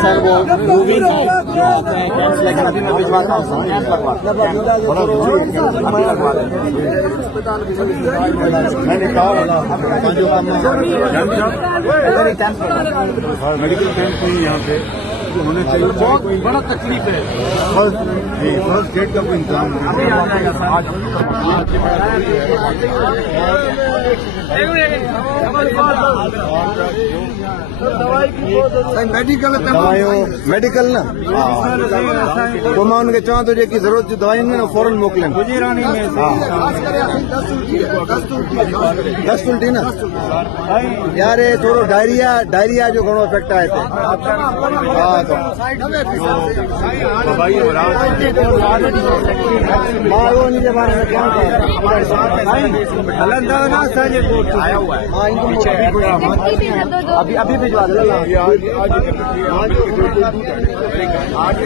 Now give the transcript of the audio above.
Sir वो movie में लेकिन अभी मैं भिजवाता हूँ मैंने कहा मेडिकल कैंप नहीं यहाँ पे होने चाहिए। बहुत बड़ा तकलीफ है। फर्स्ट डेट का कोई इंतजाम अभी आ जाएगा मेडिकल ना तो मैं उनके चवां तो जेकी ज़रूरत जी दवाई न फौरन मोकिलियनि। गुजरानी में 10 उल्टी न यार ये थोरो डायरिया जो घणो इफेक्ट आहे हिते। हा मां उन जे बारे में कयां थो हलंदा न असांजे कोर्ट आया हुआ है। अभी भिजवा दो। आज